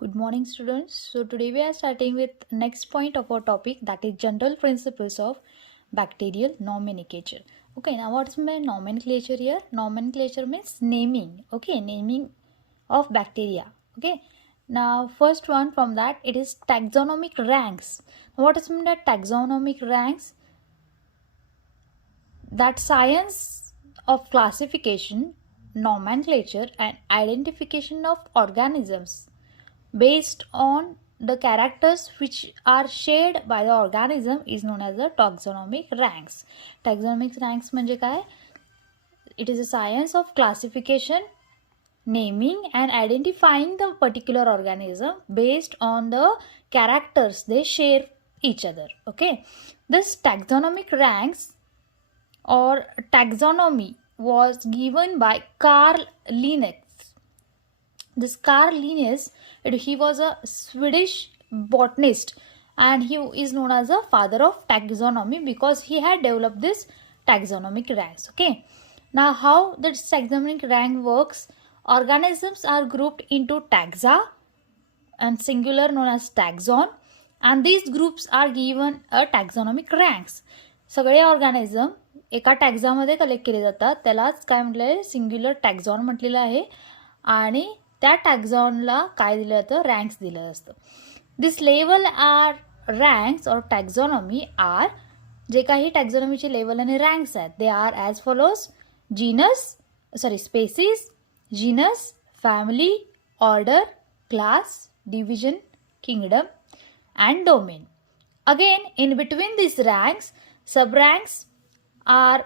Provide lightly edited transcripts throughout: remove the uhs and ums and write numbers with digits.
Good morning, students. So today we are starting with next point of our topic, that is general principles of bacterial nomenclature. Okay, now what's my nomenclature here? Nomenclature means naming. Okay, naming of bacteria. Okay, now first one from that, it is taxonomic ranks. Now what is meant by taxonomic ranks? That science of classification, nomenclature and identification of organisms based on the characters which are shared by the organism is known as the taxonomic ranks. Taxonomic ranks म्हणजे काय? It is a science of classification, naming and identifying the particular organism based on the characters they share each other. Okay, this taxonomic ranks or taxonomy was given by Carl Linnaeus. This Carl Linnaeus, he was a Swedish botanist and he is known as the father of taxonomy because he had developed this taxonomic ranks. Okay, now how this taxonomic rank works? Organisms are grouped into taxa and singular known as taxon, and these groups are given a taxonomic ranks. सगळे organism एका टॅक्झामध्ये collect केले जातात, त्यालाच काय म्हटलं आहे, singular टॅक्झॉन म्हटलेलं आहे आणि त्या टॅक्झॉनला काय दिलं जातं, रँक्स दिलं असतं. दिस लेवल आर रँक्स और टॅक्झॉनॉमी आर, जे काही टॅक्झॉनॉमीचे लेवल आणि रँक्स आहेत they are as follows: species, genus, family, order, class, division, kingdom and domain. Again, in between these ranks, subranks are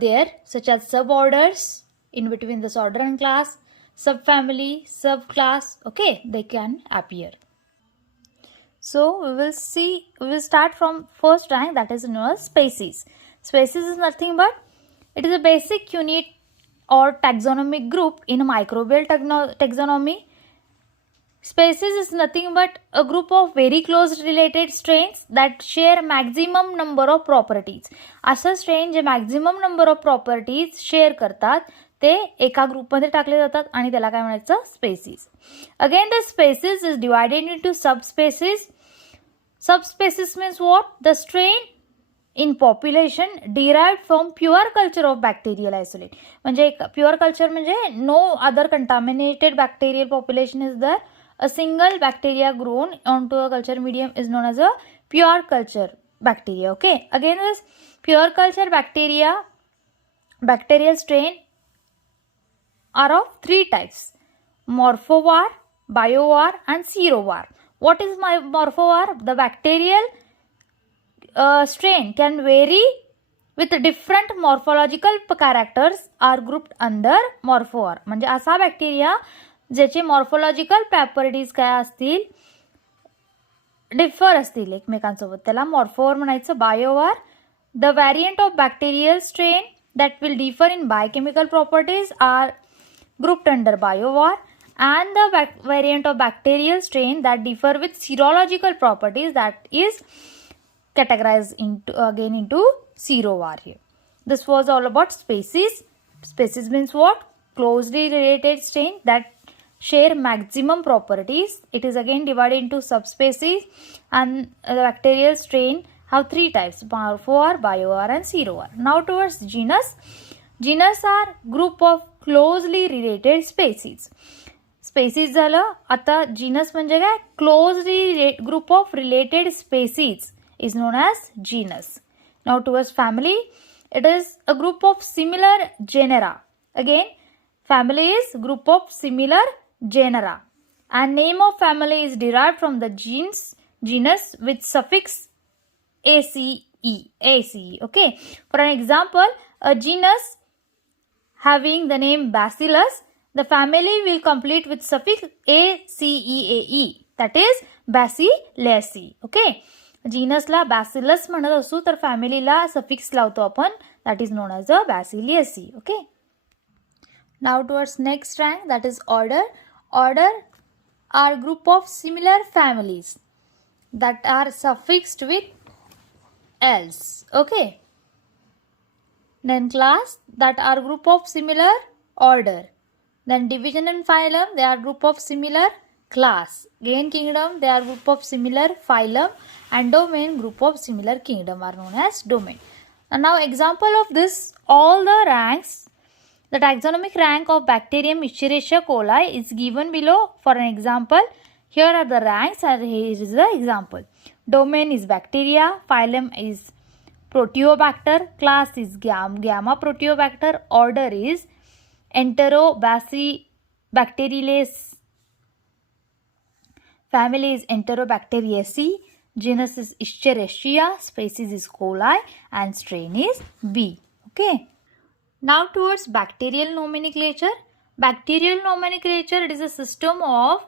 there, such as suborders in between this order and class, subfamily, subclass. Okay, they can appear. So we will start from first rank, that is known as species. Species is nothing but it is a basic unit or taxonomic group in microbial taxonomy. Species is nothing but a group of very close related strains that share maximum number of properties. असा strain J maximum number of properties share करतात ते एका ग्रुपमध्ये टाकले जातात आणि त्याला काय म्हणायचं, species. Again the species is divided into subspecies. Subspecies means what? The strain in population derived from pure culture of bacterial isolate. म्हणजे प्युअर कल्चर म्हणजे no other contaminated bacterial population is there. A single bacteria grown onto a culture medium is known as a pure culture bacteria. Okay, again this pure culture bacterial strain are of three types: morphovar, biovar and serovar. What is my morphovar? The bacterial strain can vary with different morphological characters are grouped under morphovar. म्हणजे असा bacteria ज्याचे morphological properties काय असतील, differ असतील एकमेकांसोबत, त्याला morphovar म्हणायचं. Biovar, the variant of bacterial strain that will differ in biochemical properties are grouped under biovar, and the variant of bacterial strain that differ with serological properties that is categorized into serovar here. This was all about species. Species means what? Closely related strain that share maximum properties. It is again divided into subspecies, and the bacterial strain have three types: morphovar, biovar and serovar. Now towards genus. Genus are group of closely related species. Species झालं. आता genus म्हणजे काय? Closely group of related species is known as genus. Now towards family, it is a group of similar genera. Again, family is group of similar genera, and name of family is derived from the genus with suffix ace. Okay, for an example, a genus having the name Bacillus, the family will complete with suffix aceae, that is Bacilliaceae. Okay, जीनसला bacillus म्हणत असू तर फॅमिलीला suffix लावतो आपण, that is known as a bacillaceae. Okay, नाव towards next rank, that is order. Order are group of similar families that are suffixed with ales. Okay, then class, that are group of similar order. Then division and phylum, they are group of similar class. Again, kingdom, they are group of similar phylum, and domain, group of similar kingdom, are known as domain. And now example of this, all the ranks, the taxonomic rank of Bacterium Escherichia coli is given below. For an example, here are the ranks and here is the example. Domain is bacteria, phylum is Proteobacter, class is Gamma Proteobacter, order is Enterobacteriales, family is Enterobacteriaceae, genus is Escherichia, species is coli, and strain is B. Okay. Now towards bacterial nomenclature. Bacterial nomenclature, it is a system of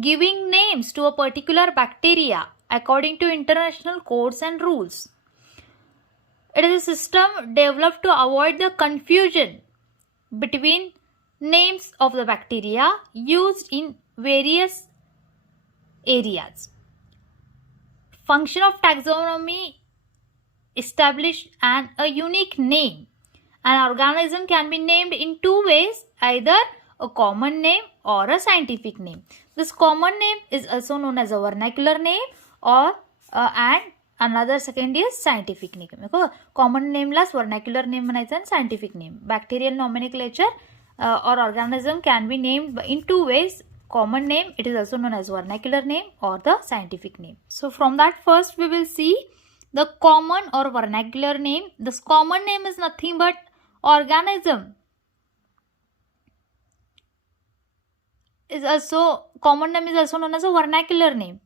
giving names to a particular bacteria according to international codes and rules. It is a system developed to avoid the confusion between names of the bacteria used in various areas. Function of taxonomy, establish a unique name. An organism can be named in two ways, either a common name or a scientific name. This common name is also known as a vernacular name, or and another second is scientific name. Common name La vernacular name म्हणायचं and scientific name. Bacterial nomenclature or organism can be named in two ways. Common name, it is also known as vernacular name or the scientific name. So from that first we will see the common or vernacular name. This common name is nothing but organism is also, common name is also known as a vernacular name.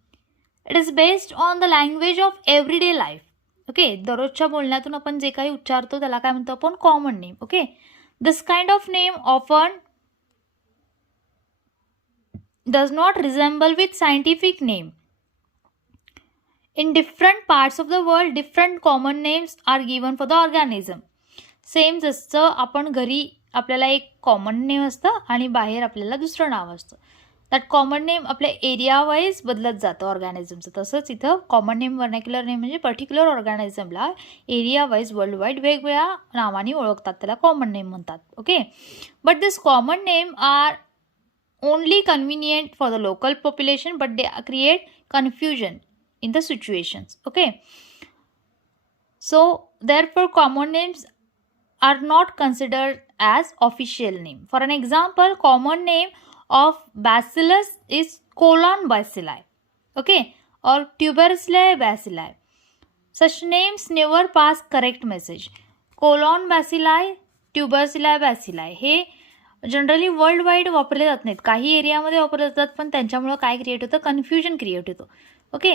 It is based on the language of everyday life. Okay, दररोजच्या बोलण्यातून आपण जे काही उच्चारतो त्याला काय म्हणतो आपण common name. Okay, this kind of name often does not resemble with scientific name. In different parts of the world, different common names are given for the organism. Same जसं आपण घरी आपल्याला एक कॉमन नेम असतं आणि बाहेर आपल्याला दुसरं नाव असतं. दॅट कॉमन नेम आपल्या एरिया वाईज बदलत जातं ऑर्गॅनिझमचं. तसंच इथं कॉमन नेम वर्नॅक्युलर नेम म्हणजे पर्टिक्युलर ऑर्गॅनिझमला एरिया वाईज वर्ल्ड वाईड वेगवेगळ्या नावाने ओळखतात, त्याला कॉमन नेम म्हणतात. Okay, but this common name are only convenient for the local population, but they create confusion in the situations. Okay, so therefore common names are not considered as official name. For an example, common name of bacillus is colon bacilli, okay, or tuberculosis bacilli. Such names never pass correct message. colon bacilli, tuberculosis bacilli hey generally world wide वापरले जात नाहीत. काही एरियामध्ये वापरले जातात, पण त्यांच्यामुळं काय create होतं, कन्फ्युजन क्रिएट होतं. Okay,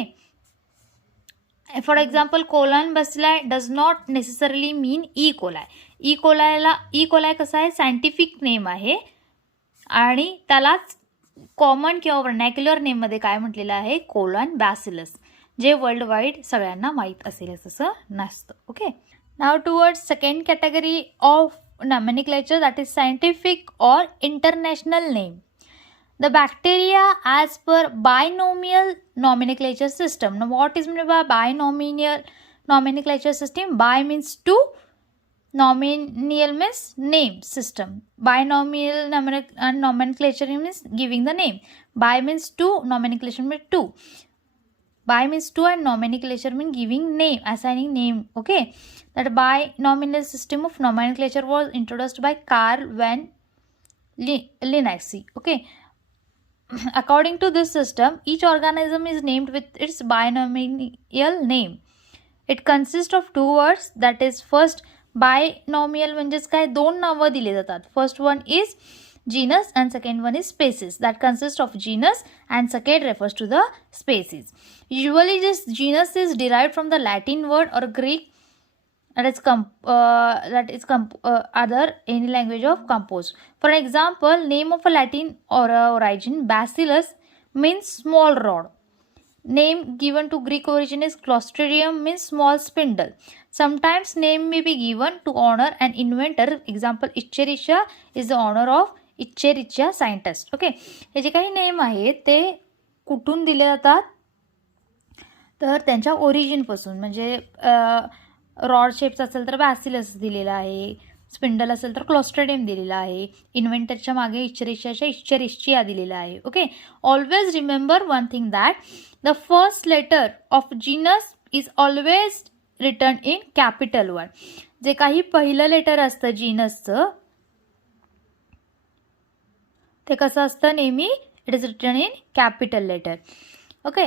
for example colon bacilli does not necessarily mean E coli. E coli कसा आहे, सायंटिफिक नेम आहे आणि त्यालाच कॉमन किंवा वर्नॅक्युलर नेममध्ये काय म्हटलेलं आहे, कोलन बॅसिलस, जे वर्ल्ड वाईड सगळ्यांना माहीत असेल तसं नसतं. ओके, नाव towards second category of nomenclature, that is scientific or international name. The bacteria as per binomial nomenclature system. Now what is meant by binomial nomenclature system? Bi means two, nominal means name system. Binomial nomenclature means giving the name. Bi means two, nomenclature means two. Bi means two and nomenclature means giving name, assigning name. Okay, that binomial system of nomenclature was introduced by Carl van Linnaeus. Okay, according to this system, each organism is named with its binomial name. It consists of two words, that is first binomial म्हणजेच काय, दोन नावं दिले जातात. First one is genus and second one is species. That consists of genus and second refers to the species. Usually this genus is derived from the Latin word or Greek that is other any language of compose. For example, name of a Latin or origin bacillus means small rod. Name given to Greek origin is Clostridium means small spindle. Sometimes name may be given to honor an inventor. Example, Escherichia is the honor of Escherichia scientist. Okay, हे जे काही name आहेत ते कुठून दिले जातात, तर त्यांच्या ओरिजिनपासून. म्हणजे रॉड शेप्स असेल तर बॅसिलस दिलेला आहे, स्पिंडल असेल तर क्लॉस्ट्रिडियम दिलेला आहे. इन्व्हेंटरच्या मागे इस्चरिशियाच्या इस्चरिशिया दिलेला आहे. Okay, always remember one thing that the first letter of genus is always written in capital one. जे काही पहिलं लेटर असतं जीनसचं ते कसं असतं नेहमी, it is written in capital letter. Okay,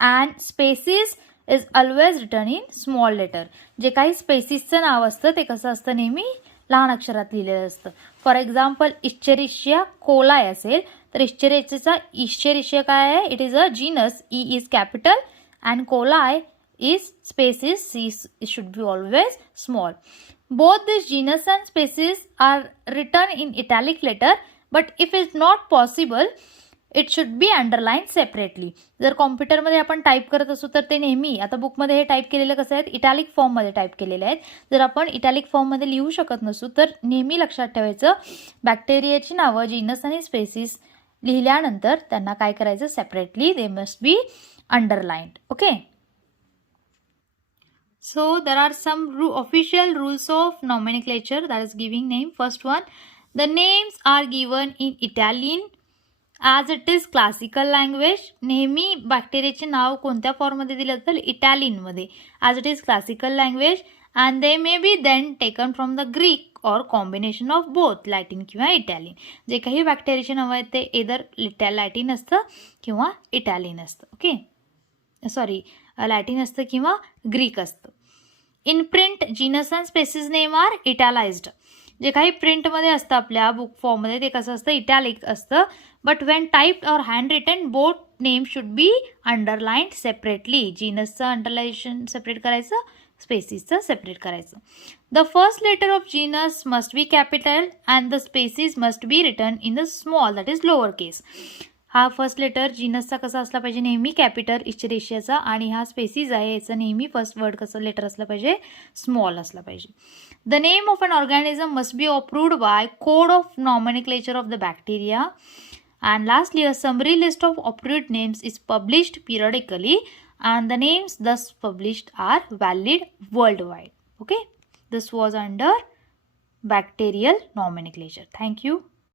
and species is always written in small letter. जे काही स्पेसिसचं नाव असतं ते कसं असतं नेहमी लहान अक्षरात लिहिलेलं असतं. फॉर एक्झाम्पल इस्चरिशिया कोलाय असेल तर इस्चरिशिया काय आहे, it is a genus, E is capital and coli is species, C should be always small. Both this genus and species are written in italic letter, but if it's not possible, it should be underlined separately. जर कॉम्प्युटरमध्ये आपण type करत असू तर ते नेहमी, आता बुकमध्ये हे type केलेलं कसं आहे, इटॅलिक फॉर्ममध्ये टाईप केलेले आहेत. जर आपण इटॅलिक फॉर्ममध्ये लिहू शकत नसू तर नेहमी लक्षात ठेवायचं, बॅक्टेरियाची नावं जीनस आणि स्पेसिस लिहिल्यानंतर त्यांना काय करायचं, separately they must be underlined. Okay, so there are some official rules of nomenclature, that is giving name. First one, the names are given in Italian as it is classical language. नेहमी बॅक्टेरियाचे नाव कोणत्या फॉर्ममध्ये दिलं जातं, इटॅलियनमध्ये, as it is classical language, and they may be then taken from the Greek or combination of both, Latin किंवा Italian. जे काही बॅक्टेरियाचे नाव आहेत ते either Latin असतं किंवा इटॅलियन असतं. ओके, सॉरी, लॅटिन असतं किंवा ग्रीक असतं. In print genus and species name are italicized. जे काही प्रिंटमध्ये असतं आपल्या बुक फॉर्ममध्ये ते कसं असतं, इटॅलिक असतं. But when typed or hand written both name should be underlined separately. जीनसचं अंडरलाइन सेपरेट करायचं, स्पेसिसचं सेपरेट करायचं. The first letter of genus must be capital and the species must be written in the small, that is lower case. हा first letter जीनसचा कसा असला पाहिजे, नेहमी कॅपिटल इस्चरिशियाचा, आणि हा स्पेसिस आहे याचं नेहमी फर्स्ट वर्ड कसं लेटर असलं पाहिजे, स्मॉल असला पाहिजे. The name of an organism must be approved by code of nomenclature of the bacteria. And lastly a summary list of approved names is published periodically and the names thus published are valid world wide. Okay, this was under bacterial nomenclature. Thank you.